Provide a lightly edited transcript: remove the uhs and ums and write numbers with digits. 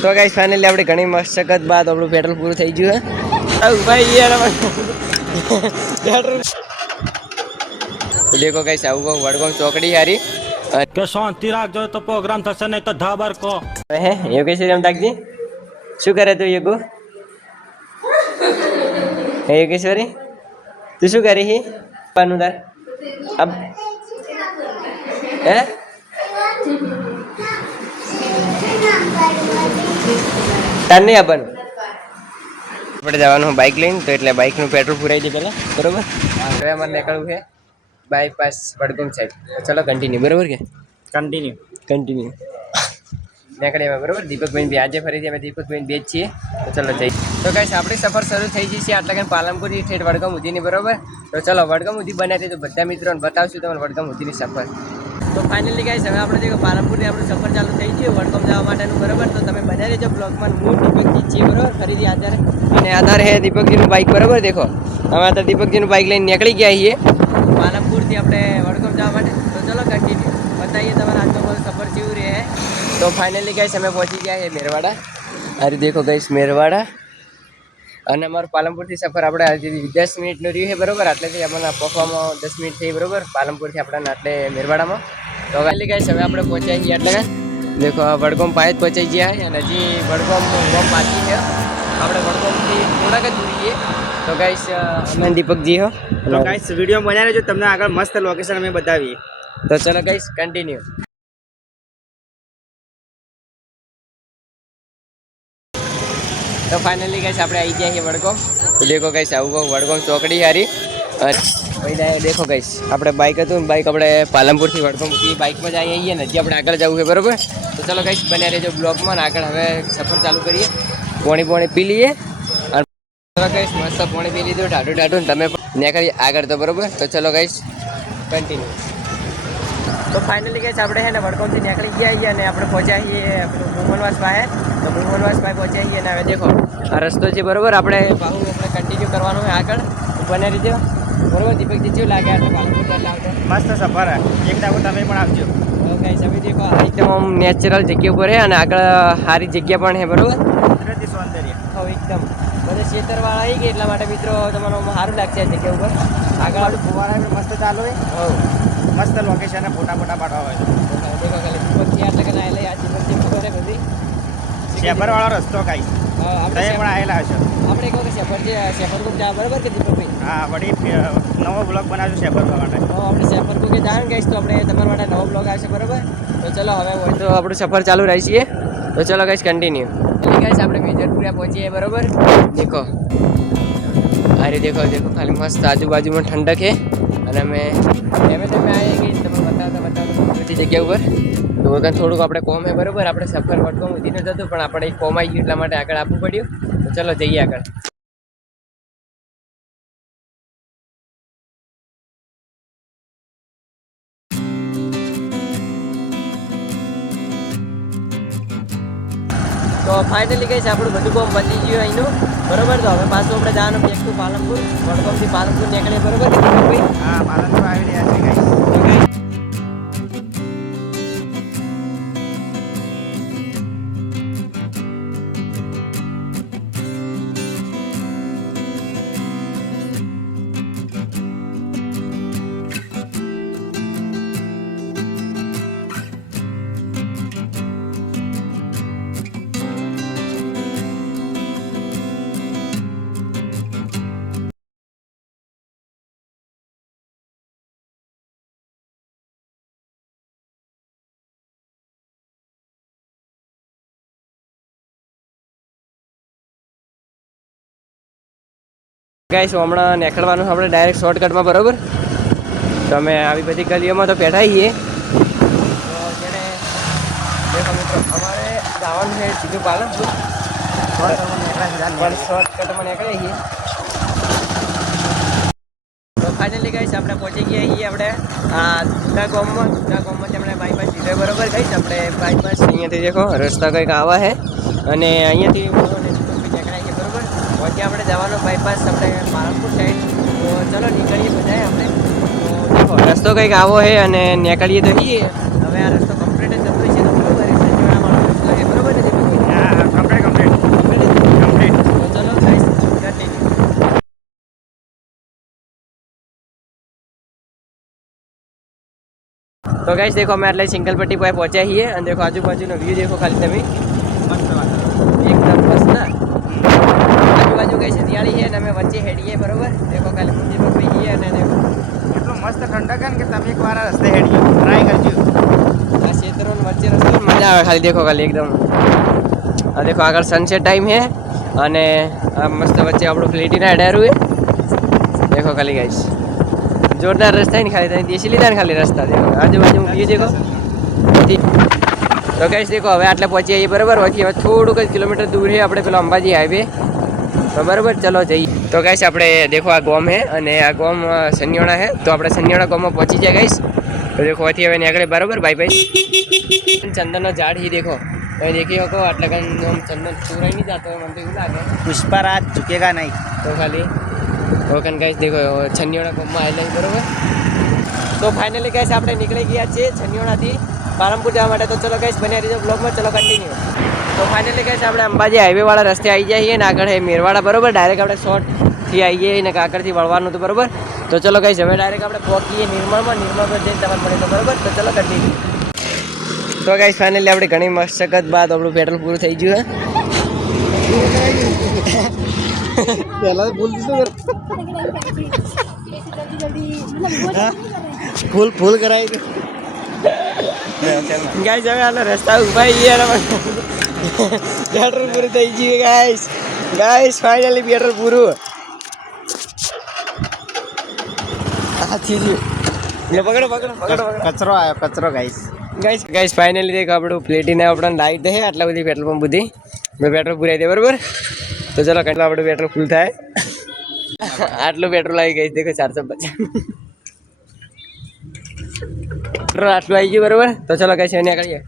તો guys finally આપણે ઘણી મશક્કત બાદ આપણું પેટ્રોલ પૂરું થઈ ગયું હે ભાઈ યાર પેટ્રોલ તો દેખો ગાઈસ આવું વડગામ ચોકડી હારી કે શાંતિ રાખજો તો પ્રોગ્રામ થશે નહીં તો ધાબર કો હે યોગેશ્વરી એમ તાકજી શું કરે તું યોગુ હે યોગેશ્વરી તું શું કરી હી પાનું તાર અબ હે તાર નહીં આપવાનું આપણે જવાનું બાઇક લઈને તો એટલે બાઇકનું પેટ્રોલ પુરાઈ દે પહેલાં બરોબર હવે અમારે નીકળવું છે બાયપાસ વડગામ સાઈડ ચલો કન્ટિન્યુ બરોબર કે કન્ટિન્યુ નીકળ્યા બરોબર દીપકભાઈ બી આજે ફરીથી અમે દીપકભાઈ બે જ છીએ તો ચલો જઈએ તો ગાઈસ આપણી સફર શરૂ થઈ ગઈ છે આટલા કંઈ પાલનપુરથી ઠેઠ વડગામ સુધીની બરોબર તો ચલો વડગામ સુધી બનાવી તો બધા મિત્રોને બતાવશું તમને વડગામ સુધીની સફર તો ફાઇનલી ગાઈસ હવે આપણે જે પાલનપુરથી આપણું સફર ચાલુ થઈ ગયું વડગામ જવા માટેનું બરોબર તો તમે બનાવી રહેજો બ્લોગમાં હું દીપકજી છીએ બરોબર ફરીથી આધાર અને આધાર હે દીપકજીનું બાઇક બરોબર દેખો અમે અત્યારે દીપકજીનું બાઇક લઈને નીકળી ગયા છીએ પાલનપુરથી આપણે વડગામ જવા માટે તો ચલો કન્ટિન્યુ બતાવીએ તમારા આજનો બધો સફર કેવું રહે તો ફાઇનલી ગાઈસ અમે પહોંચી ગયા છીએ મેરવાડા અરે દેખો ગાઈસ મેરવાડા અને અમારું પાલનપુરથી સફર આપણે આજે 10 મિનિટનું રહ્યું છે બરોબર આટલેથી આપણને પહોંચવામાં 10 મિનિટ થઈ બરોબર પાલનપુરથી આપણને આટલે મેરવાડામાં તો ફાઇનલી ગાઈસ હવે આપણે પહોંચ્યા છીએ એટલે દેખો વડગામ પાસે જ પહોંચાઈ ગયા છે અને હજી વડગામ ગામ બાકી છે આપણે વડગામથી થોડાક જ દૂર છીએ તો ગાઈસ અમે દીપકજી હો તો ગાઈસ વિડીયો બનાવી રહેજો તમને આગળ મસ્ત લોકેશન અમે બતાવીએ તો ચલો ગાઈસ કન્ટિન્યુ તો ફાઇનલી ગાઈસ આપણે આવી ગયા છીએ વડગામ તો દેખો ગાઈસ આવું વડગામ ચોકડી હારી ભાઈ દેખો ગાઈસ આપણે બાઇક હતું બાઇક આપણે પાલનપુરથી વડગામથી બાઇકમાં જ આવીએ ને હજી આપણે આગળ જવું છે બરોબર તો ચલો ગાઈસ બન્યા રહેજો બ્લોગમાં ને આગળ હવે સફર ચાલુ કરીએ પોણી પી લઈએ અને ગાઈસ મસ્ત પોણી પી લીધું ટાઢું તમે નીકળી આગળ તો બરોબર તો ચલો ગાઈસ કન્ટિન્યુ તો ફાઇનલી ગાઈસ આપણે છે ને વડગામથી નીકળી ગયા છીએ અને આપણે પહોંચ્યા છીએ ભૂમનવાસ પાસે તો ભૂમનવાસ પાસે પહોંચ્યા છીએ અને હવે દેખો આ રસ્તો છે બરોબર આપણે કન્ટિન્યુ કરવાનું હોય આગળ બને રીતે બરોબર દીપકજી કેવું લાગે એટલે પાલનપુર એટલે આવતો મસ્ત સફર એક દાવો તમે પણ આવજો તો ગાઈસ હવે દેખો એકદમ આમ નેચરલ જગ્યા ઉપર છે અને આગળ સારી જગ્યા પણ છે બરોબર કુદરતી સૌંદર્ય હા એકદમ બધા ખેતરવાળા આવી ગયા એટલા માટે મિત્રો તમને સારું લાગશે આ જગ્યા ઉપર આગળ આપણું ફુવારા મસ્ત ચાલુ હોય મસ્ત લોકેશન ફોટા પાડવા હોય દેખો ખાલી દીપકજી આટલા કે ના આ દીપકજી ખબર છે બધી શેફરવાળો રસ્તો કાંઈ આપણે પણ આવેલા હશે આપણે એક વખત શેફરકુક જા બરાબર કે દીપકભાઈ હા વળી નવો બ્લોગ બનાવજો શેફરવા માટે આપણે શેફરકુકે જાય ને ગઈશ તો આપણે તમારા માટે નવો બ્લોગ આવશે બરાબર તો ચલો હવે હોય તો આપણું સફર ચાલુ રહી છીએ તો ચલો ગાઈસ કન્ટિન્યુ ગાઈસ આપણે મેજરપુરા પહોંચીએ બરાબર દેખો અરે દેખો ખાલી મસ્ત આજુબાજુમાં ઠંડક છે અને અમે તમે આવી ગઈ તમે બતાવતા બધી જગ્યા ઉપર તો વગર થોડુંક આપણે કોમ છે બરાબર આપણે સફર વડગામ સુધી ન જતું પણ આપણે એક કોમ આવી ગયું એટલા માટે આગળ આપવું પડ્યું તો ચલો જઈએ આગળ તો ફાઇનલી કહીશ આપણું બધું કામ બની ગયું અહીંનું બરોબર તો હવે પાછું આપણે જવાનું બેક ટુ પાલનપુર વડગામથી પાલનપુર નીકળીએ બરોબર ભાઈ હા પાલનપુર આવી રહ્યા છે ગાઈસ ગાઈસ હમણાં નીકળવાનું આપણે ડાયરેક્ટ શોર્ટકટમાં બરોબર તો અમે આવી બધી ગલીઓમાં તો બેઠા છીએ તો જેને દેખો મિત્રો અમારે જવાનું છે સીધું પાલનપુર શોર્ટકટમાં નીકળીએ છીએ તો ફાઇનલી ગાઈસ આપણે પહોંચી ગયા છીએ આપણે જૂના ગામમાંથી આપણે બાયપાસ લીધો બરોબર ગાઈસ આપણે બાયપાસ અહીંયાથી દેખો રસ્તા કંઈક આવા છે અને અહીંયાથી નીકળાય છે બરોબર પછી આપણે જવાનું બાયપાસ આપણે પાલનપુર સાઈડ તો ચલો નીકળીએ બધાએ આપણે તો દેખો રસ્તો કંઈક આવો છે અને નીકળીએ તો છીએ હવે આ રસ્તો કમ્પ્લીટ જ જતો છે તો બરોબર સંજોડામાં રસ્તો છે બરોબર ને હા तो गाइस देखो અમે એટલે સિંગલ પટ્ટી પર પહોંચ્યા છીએ અને देखो આજુબાજુનો વ્યૂ देखो ખાલી તમે મસ્ત વાત એકદમ મસ્ત ના આજુબાજુ કઈ છે દિયાળી છે અને અમે વચ્ચે હેડીએ બરોબર देखो ખાલી મંદિર પર બેસીએ અને देखो એટલું મસ્ત ઠંડક છે કે તમે એકવાર આ રસ્તે હેડજો ટ્રાય કરજો આ ક્ષેત્રોનો વચ્ચે રસ્તો મજા આવે ખાલી देखो ખાલી એકદમ આ देखो આગળ સનસેટ ટાઈમ છે અને આ મસ્ત વચ્ચે આપણું પ્લેટીના હેડારું છે देखो ખાલી ગાઈસ જોરદાર રસ્તા ને ખાલી દેશી લીધા ને ખાલી રસ્તા देखो આજુબાજુ વ્યૂ देखो તો ગાઈસ देखो હવે આટલે પહોંચી આવીએ બરાબર હોથી હવે થોડુંક જ કિલોમીટર દૂર છે આપણે પેલો અંબાજી હાઈવે તો બરાબર ચલો જઈએ તો ગાઈસ આપણે देखो આ ગોમ છે અને આ ગોમ સન્યોણા છે તો આપણે સન્યોણા ગોમમાં પહોંચી જાય ગાઈસ તો देखो હોથી હવે નીકળે બરાબર ભાઈ ભાઈ ચંદનનો ઝાડ ही देखो હવે દેખી શકો આટલે કંઈ આમ ચંદન સુરાઈ નહીં જતો મને તો એવું લાગે પુષ્પરાજ ઝુકેગા નહીં તો ખાલી ઓકે ગાઈસ देखो છન્યોણા ગોમમાં આવેલા બરોબર તો ફાઇનલી ગાઈસ આપણે નીકળી ગયા છીએ છન્યોણાથી પાલનપુર જવા માટે તો ચલો ગાઈસ બન્યા રહીજો બ્લોગમાં ચલો કન્ટિન્યુ તો ફાઇનલી ગાઈસ આપણે અંબાજી હાઈવે વાળા રસ્તે આવી જાય છીએ ને આગળ એ મેરવાડા બરોબર ડાયરેક્ટ આપણે શોર્ટથી આવી જઈએ ને કાકડથી વળવાનું હતું બરોબર તો ચલો ગાઈસ હવે ડાયરેક્ટ આપણે પહોંચીએ નિર્મળમાં નિર્મળ પર જઈને તમારે મળે તો બરોબર તો ચલો કન્ટિન્યુ તો ગાઈસ ફાઇનલી આપણે ઘણી મશક્કત બાદ આપણું પેટ્રોલ પૂરું થઈ ગયું હે પહેલા ભૂલ દીધું ફૂલ કરાવી ગાઈસ હવે આનો રસ્તા ઉભા યાર પેટ્રોલ પૂરું થઈ ગયું ગાઈસ ફાઇનલી પેટ્રોલ પૂરું હાથી ગયું પકડો કચરો આવ્યો કચરો ગાઈસ ફાઇનલી દેખો આપણું પ્લેટીને આપણને લાઈટ દે આટલા બધી પેટ્રોલ પંપ બધી મેં પેટ્રોલ પુરાઈ દે બરોબર તો ચલો કેટલું આપણું પેટ્રોલ ફૂલ થાય આટલું પેટ્રોલ આવી ગઈ દેખો 450 પેટ્રોલ આટલું આવી ગયું બરોબર તો ચલો કઈ છે નીકળીએ